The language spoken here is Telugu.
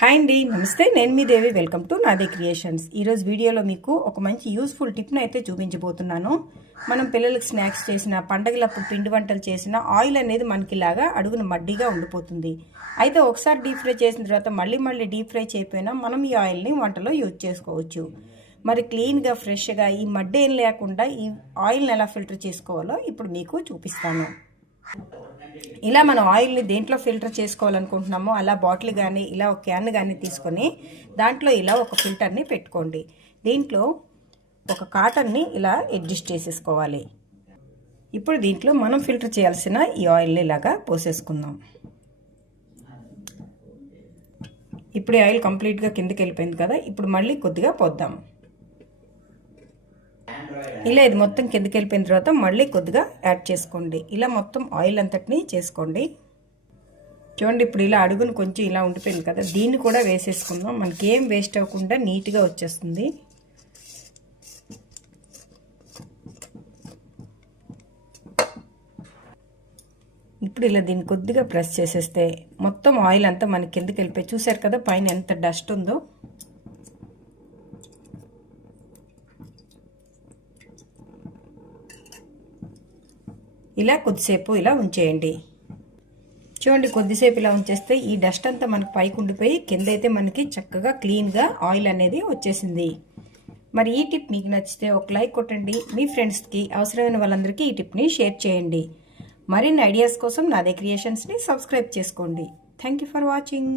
హాయ్ అండి నమస్తే. నేను మీ Devi. Welcome to Nade creations ఈరోజు వీడియోలో మీకు ఒక మంచి యూస్ఫుల్ టిప్ను అయితే చూపించబోతున్నాను. మనం పిల్లలకు స్నాక్స్ చేసిన పండగలప్పుడు పిండి వంటలు చేసిన ఆయిల్ అనేది మనకి ఇలాగా అడుగున మడ్డిగా ఉండిపోతుంది. అయితే ఒకసారి డీప్ ఫ్రై చేసిన తర్వాత మళ్ళీ మళ్ళీ డీప్ ఫ్రై చేయకపోయినా మనం ఈ ఆయిల్ని వంటలో యూజ్ చేసుకోవచ్చు. మరి క్లీన్గా ఫ్రెష్గా ఈ మడ్డీ ఏం లేకుండా ఈ ఆయిల్ని ఎలా ఫిల్టర్ చేసుకోవాలో ఇప్పుడు మీకు చూపిస్తాను. ఇలా మనం ఆయిల్ని దేంట్లో ఫిల్టర్ చేసుకోవాలనుకుంటున్నామో అలా బాటిల్ కానీ ఇలా ఒక క్యాన్ కానీ తీసుకొని దాంట్లో ఇలా ఒక ఫిల్టర్ని పెట్టుకోండి. దీంట్లో ఒక కాటన్ని ఇలా అడ్జస్ట్ చేసేసుకోవాలి. ఇప్పుడు దీంట్లో మనం ఫిల్టర్ చేయాల్సిన ఈ ఆయిల్ని ఇలాగా పోసేసుకుందాం. ఇప్పుడు ఆయిల్ కంప్లీట్గా కిందకి వెళ్ళిపోయింది కదా ఇప్పుడు మళ్ళీ కొద్దిగా పోద్దాం. ఇలా ఇది మొత్తం కిందకి వెళ్ళిపోయిన తర్వాత మళ్ళీ కొద్దిగా యాడ్ చేసుకోండి. ఇలా మొత్తం ఆయిల్ అంతటిని చేసుకోండి. చూడండి ఇప్పుడు ఇలా అడుగును కొంచెం ఇలా ఉండిపోయింది కదా. దీన్ని కూడా వేసేసుకుందాం. మనకి ఏం వేస్ట్ అవ్వకుండా నీట్గా వచ్చేస్తుంది. ఇప్పుడు ఇలా దీన్ని కొద్దిగా ప్రెస్ చేసేస్తే మొత్తం ఆయిల్ అంతా మనకి కిందకి వెళ్ళిపోయి చూసారు కదా పైన ఎంత డస్ట్ ఉందో. ఇలా కొద్దిసేపు ఇలా ఉంచేయండి. చూడండి కొద్దిసేపు ఇలా ఉంచేస్తే ఈ డస్ట్ అంతా మనకు పైకి ఉండిపోయి కింద అయితే మనకి చక్కగా క్లీన్గా ఆయిల్ అనేది వచ్చేసింది. మరి ఈ టిప్ మీకు నచ్చితే ఒక లైక్ కొట్టండి. మీ ఫ్రెండ్స్కి అవసరమైన వాళ్ళందరికీ ఈ టిప్ని షేర్ చేయండి. మరిన్ని ఐడియాస్ కోసం నాదే క్రియేషన్స్ని సబ్స్క్రైబ్ చేసుకోండి. Thank you for watching.